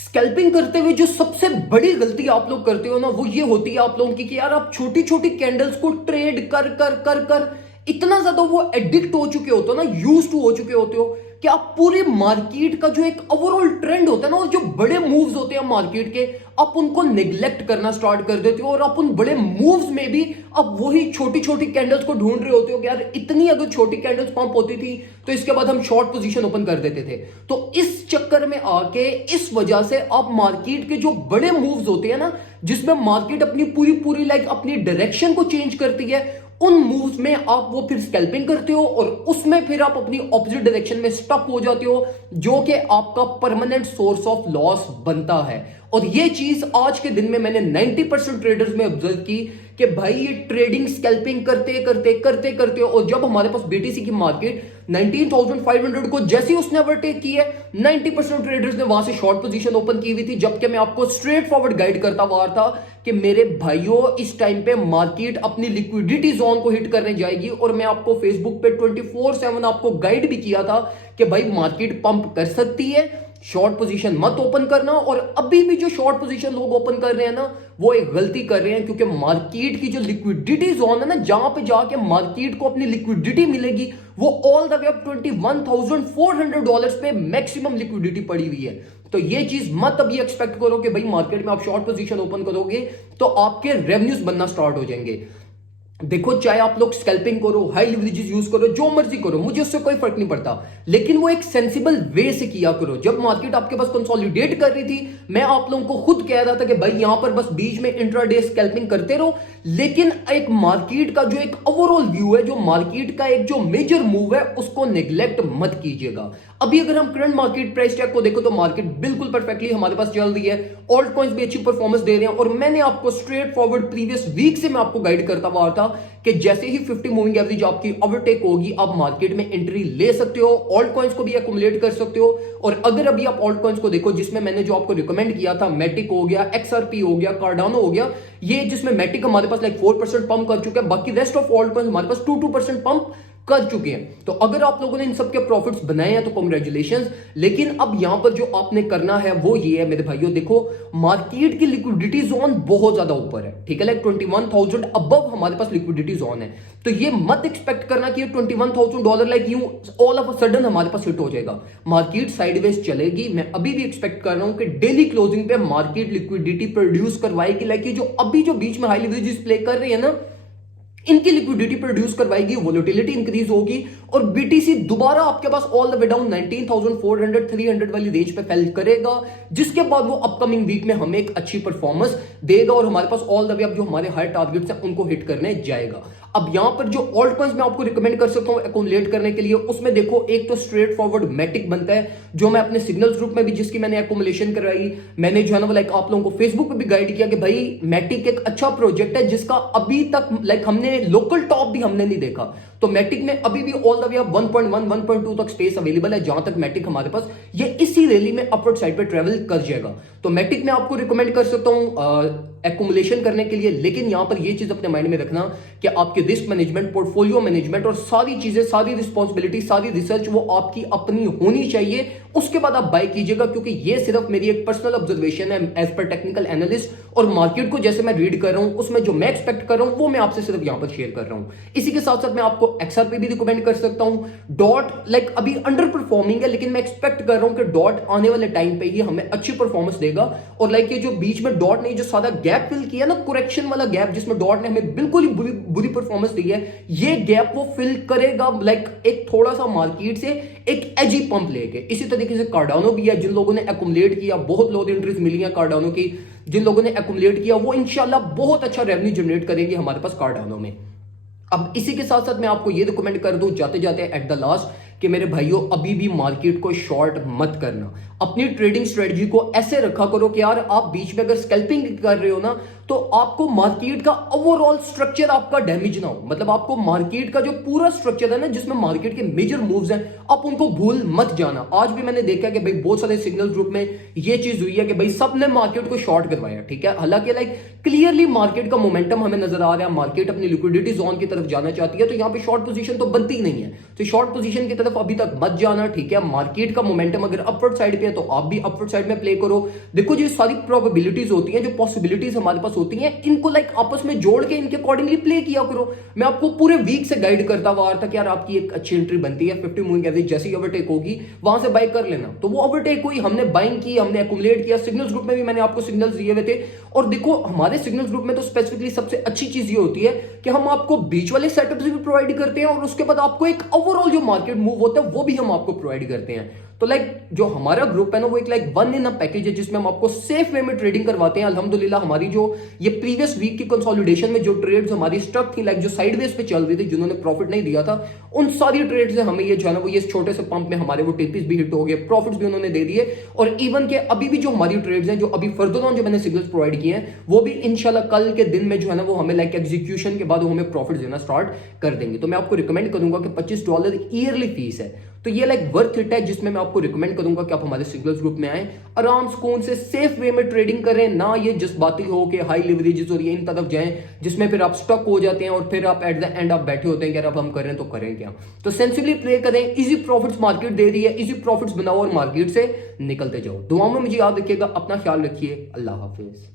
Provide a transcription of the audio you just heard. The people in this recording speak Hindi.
स्कैल्पिंग करते हुए जो सबसे बड़ी गलती आप लोग करते हो ना, वो ये होती है आप लोगों की कि यार आप छोटी छोटी कैंडल्स को ट्रेड कर कर कर कर इतना ज्यादा वो एडिक्ट हो चुके होते हो ना, यूज टू हो चुके होते हो कि आप पूरे मार्केट का जो एक ओवरऑल ट्रेंड होता है ना, और जो बड़े मूव्स होते हैं मार्केट के, आप उनको निग्लेक्ट करना स्टार्ट कर देते हो। और आप उन बड़े मूव्स में भी आप वही छोटी छोटी कैंडल्स को ढूंढ रहे होते हो कि यार इतनी अगर छोटी कैंडल्स पंप होती थी तो इसके बाद हम शॉर्ट पोजीशन ओपन कर देते थे। तो इस चक्कर में आके इस वजह से आप मार्केट के जो बड़े मूव्स होते हैं ना, जिसमें मार्केट अपनी पूरी पूरी अपनी डायरेक्शन को चेंज करती है, उन मूव्स में आप वो फिर स्कैल्पिंग करते हो और उसमें फिर आप अपनी ऑपोजिट डायरेक्शन में स्टक हो जाते हो, जो कि आपका परमानेंट सोर्स ऑफ लॉस बनता है। और ये चीज आज के दिन में मैंने 90% ट्रेडर्स में ऑब्जर्व की कि भाई ये ट्रेडिंग स्कैल्पिंग करते करते करते करते, और जब हमारे पास बीटीसी की मार्केट 19,500 को जैसे उसने ओवरटेक की है, 90% ट्रेडर्स ने वहां से शॉर्ट पोजीशन ओपन की हुई थी। जबकि मैं आपको स्ट्रेट फॉरवर्ड गाइड करता हुआ था कि मेरे भाइयों इस टाइम पे मार्केट अपनी लिक्विडिटी जोन को हिट करने जाएगी। और मैं आपको फेसबुक पे 24/7 आपको गाइड भी किया था कि भाई मार्केट पंप कर सकती है, शॉर्ट पोजीशन मत ओपन करना। और अभी भी जो शॉर्ट पोजीशन लोग ओपन कर रहे हैं ना, वो एक गलती कर रहे हैं, क्योंकि मार्केट की जो लिक्विडिटी जोन है ना, जहां पे जाके मार्केट को अपनी लिक्विडिटी मिलेगी, वो ऑल द वे अप $21,400 पे मैक्सिमम लिक्विडिटी पड़ी हुई है। तो ये चीज मत अभी एक्सपेक्ट करो कि भाई मार्केट में आप शॉर्ट पोजीशन ओपन करोगे तो आपके रेवेन्यूज बनना स्टार्ट हो जाएंगे। देखो, चाहे आप लोग स्कैल्पिंग करो, हाई लिवरेजेस यूज करो, जो मर्जी करो, मुझे उससे कोई फर्क नहीं पड़ता, लेकिन वो एक सेंसिबल वे से किया करो। जब मार्केट आपके पास कंसोलिडेट कर रही थी, मैं आप लोगों को खुद कह रहा था कि भाई यहां पर बस बीच में इंट्राडे स्कैल्पिंग करते रहो, लेकिन एक मार्केट का जो एक ओवरऑल व्यू है, जो मार्केट का एक जो मेजर मूव है, उसको नेग्लेक्ट मत कीजिएगा। अभी अगर हम करंट मार्केट प्राइस टैग को देखो तो मार्केट बिल्कुल परफेक्टली हमारे पास चल रही है, ऑल्ट कॉइंस भी अच्छी परफॉर्मेंस दे रहे हैं। और मैंने आपको स्ट्रेट फॉरवर्ड प्रीवियस वीक से मैं आपको गाइड करता हुआ था कि जैसे ही 50 मूविंग एवरेज आपकी ओवरटेक होगी, आप मार्केट में एंट्री ले सकते हो, ऑल्ट कॉइंस को भी एक्युमुलेट कर सकते हो। और अगर अभी आप ऑल्ट कॉइंस को देखो, जिसमें मैंने जो आपको रिकमेंड किया था, मैटिक हो गया, एक्सआरपी हो गया, कार्डानो हो गया, ये जिसमें मैटिक हमारे पास 4% पंप कर चुके हैं, बाकी रेस्ट ऑफ ऑल्ट कॉइंस हमारे पास 2% पंप कर चुके हैं। तो अगर आप लोगों ने इन सबके प्रॉफिट्स बनाए हैं तो कांग्रेचुलेशंस। लेकिन अब यहां पर जो आपने करना है वो ये है मेरे भाइयों, देखो मार्केट की लिक्विडिटी जोन बहुत ज्यादा ऊपर है, ठीक है, 21,000 अबव हमारे पास लिक्विडिटी जोन है। तो ये मत एक्सपेक्ट करना कि $21,000 यूं ऑल ऑफ अ सडन हमारे पास हिट हो जाएगा। मार्केट साइडवेज चलेगी। मैं अभी भी एक्सपेक्ट कर रहा हूं कि डेली क्लोजिंग पे मार्केट लिक्विडिटी प्रोड्यूस करवाएगी, ये जो अभी जो बीच में हाई लिवरेजेस प्ले कर रही है ना, इनकी लिक्विडिटी प्रोड्यूस करवाएगी, वोलेटिलिटी इंक्रीज होगी, और बीटीसी दोबारा आपके पास ऑल द वे डाउन 19,400 300 वाली रेंज पे फेल करेगा, जिसके बाद वो अपकमिंग वीक में हमें एक अच्छी परफॉर्मेंस देगा और हमारे पास ऑल द वे अब जो हमारे हाई टारगेट्स हैं उनको हिट करने जाएगा। अब यहां पर जो ऑल्ट कॉइंस मैं आपको रिकमेंड कर सकता हूं एक्युमुलेट करने के लिए, उसमें देखो एक तो स्ट्रेट फॉरवर्ड मैटिक बनता है, जो मैं अपने सिग्नल्स ग्रुप में भी जिसकी मैंने एक्युमुलेशन कराई, मैंने जो है ना आप लोगों को फेसबुक पे भी गाइड किया कि भाई मैटिक एक अच्छा प्रोजेक्ट है जिसका अभी तक हमने लोकल टॉप भी हमने नहीं देखा। तो मैटिक में अभी भी ऑल द वे 1.1 1.2 तक स्पेस अवेलेबल है, जहां तक मैटिक हमारे पास ये इसी रैली में अपवर्ड साइड पे ट्रेवल कर जाएगा। तो मैटिक में आपको रिकमेंड कर सकता हूं एक्युमुलेशन करने के लिए। लेकिन यहां पर ये चीज अपने माइंड में रखना कि आपके रिस्क मैनेजमेंट, पोर्टफोलियो मैनेजमेंट और सारी चीजें, सारी रिस्पॉन्सिबिलिटी, सारी रिसर्च वो आपकी अपनी होनी चाहिए, उसके बाद आप बाय कीजिएगा। क्योंकि ये सिर्फ मेरी एक पर्सनल ऑब्जर्वेशन है एज पर टेक्निकल एनालिस्ट, और मार्केट को जैसे मैं रीड कर रहा हूं उसमें जो मैं एक्सपेक्ट कर रहा हूं वो मैं आपसे सिर्फ यहां पर शेयर कर रहा हूं। इसी के साथ साथ मैं आपको एक्सआरपी भी रिकमेंड कर सकता हूं। डॉट अभी अंडर परफॉर्मिंग है, लेकिन मैं एक्सपेक्ट कर रहा हूं कि डॉट आने वाले टाइम पे ही हमें अच्छी परफॉर्मेंस देगा। और ये जो बीच में डॉट ने जो सादा गैप फिल किया ना, करेक्शन वाला गैप, जिसमें डॉट ने हमें बिल्कुल ही बुरी परफॉर्मेंस दी है, ये गैप वो फिल करेगा एक थोड़ा सा मार्केट से एक एजी पंप लेके। इसी तरीके से कार्डानो भी है, जिन लोगों ने एक्युमुलेट किया, बहुत लो एंट्रीज मिली है कार्डानो की, जिन लोगों ने एक्युमुलेट किया वो इंशाल्लाह बहुत अच्छा रेवेन्यू जनरेट करेंगे हमारे पास कार्डानो में। अब इसी के साथ साथ मैं आपको ये रिकमेंड कर दूं जाते जाते एट द लास्ट कि मेरे भाइयों अभी भी मार्केट को शॉर्ट मत करना। अपनी ट्रेडिंग स्ट्रेटजी को ऐसे रखा करो कि यार आप बीच में अगर स्कैल्पिंग कर रहे हो ना, तो आपको मार्केट का ओवरऑल स्ट्रक्चर आपका डैमेज ना हो। मतलब आपको मार्केट का जो पूरा स्ट्रक्चर है ना, जिसमें मार्केट के मेजर मूव्स हैं, आप उनको भूल मत जाना। आज भी मैंने देखा कि भाई बहुत सारे सिग्नल ग्रुप में ये चीज हुई है कि भाई सबने मार्केट को शॉर्ट करवाया, ठीक है। हालांकि क्लियरली मार्केट का मोमेंटम हमें नजर आ रहा है, मार्केट अपनी लिक्विडिटी जोन की तरफ जाना चाहती है, तो यहाँ पे शॉर्ट पोजीशन तो बनती ही नहीं है। तो शॉर्ट पोजीशन की तरफ अभी तक मत जाना, ठीक है। मार्केट का मोमेंटम अगर अपवर्ड साइड पे हैं तो आप भी अपवर्ड साइड में प्ले करो। देखो जो सारी प्रोबेबिलिटीज होती हैं, जो पॉसिबिलिटीज हमारे पास होती हैं, इनको लाइक आपस में जोड़ के इनके अकॉर्डिंगली प्ले किया करो। मैं आपको पूरे वीक से गाइड करता हुआ आ रहा था कि यार आपकी एक अच्छी एंट्री बनती है 50 मूविंग एवरेज, जैसी ओवरटेक होगी वहां से बाय कर लेना। तो वो ओवरटेक हुई, हमने बाइंग की, हमने एक्यूमुलेट किया। सिग्नल्स ग्रुप में भी मैंने आपको सिग्नल्स दिए हुए थे। और देखो हमारे सिग्नल्स ग्रुप में तो स्पेसिफिकली सबसे अच्छी चीज ये होती है कि हम आपको बीच वाले सेटअप्स भी प्रोवाइड करते हैं और उसके बाद आपको एक ओवरऑल जो मार्केट मूव होता है वो भी हम आपको प्रोवाइड करते हैं। तो लाइक जो हमारा ग्रुप है ना वो एक like one in a package है, जिसमें हम आपको सेफ वे में ट्रेडिंग करवाते हैं। अल्हम्दुलिल्लाह हमारी जो ये प्रीवियस वीक की कंसोलिडेशन में जो ट्रेड्स हमारी स्टक थी, लाइक जो साइडवेज पे चल रही थी, जिन्होंने प्रॉफिट नहीं दिया था, उन सारी ट्रेड से हमें ये जो है ना वो ये छोटे से पंप में हमारे वो टिपिस भी हिट हो गए, प्रॉफिट्स भी उन्होंने दे दिए। और इवन के अभी भी जो हमारी ट्रेड्स हैं, जो अभी फर्दर ऑन जो मैंने सिग्नल्स प्रोवाइड किए हैं, वो भी इंशाल्लाह कल के दिन में जो है ना वो हमें लाइक एग्जीक्यूशन के बाद वो हमें प्रॉफिट देना स्टार्ट कर देंगे। तो मैं आपको रिकमेंड करूंगा कि $25 ईयरली फीस है, तो ये लाइक वर्थ इट है, जिसमें मैं आपको रिकमेंड करूंगा कि आप हमारे सिग्नल्स ग्रुप में आए, आराम सुकून से सेफ वे में ट्रेडिंग करें, ना ये जज्बाती हो कि हाई लिवरेजेस और ये इन तरफ जाएं जिसमें फिर आप स्टक हो जाते हैं और फिर आप एट द एंड आप बैठे होते हैं कि अब हम करें तो करें क्या। तो सेंसिबली प्ले करें, इजी प्रॉफिट्स मार्केट दे रही है, इजी प्रॉफिट्स बनाओ और मार्केट से निकलते जाओ। दुआ में मुझे याद रखिएगा, अपना ख्याल रखिए, अल्लाह हाफिज।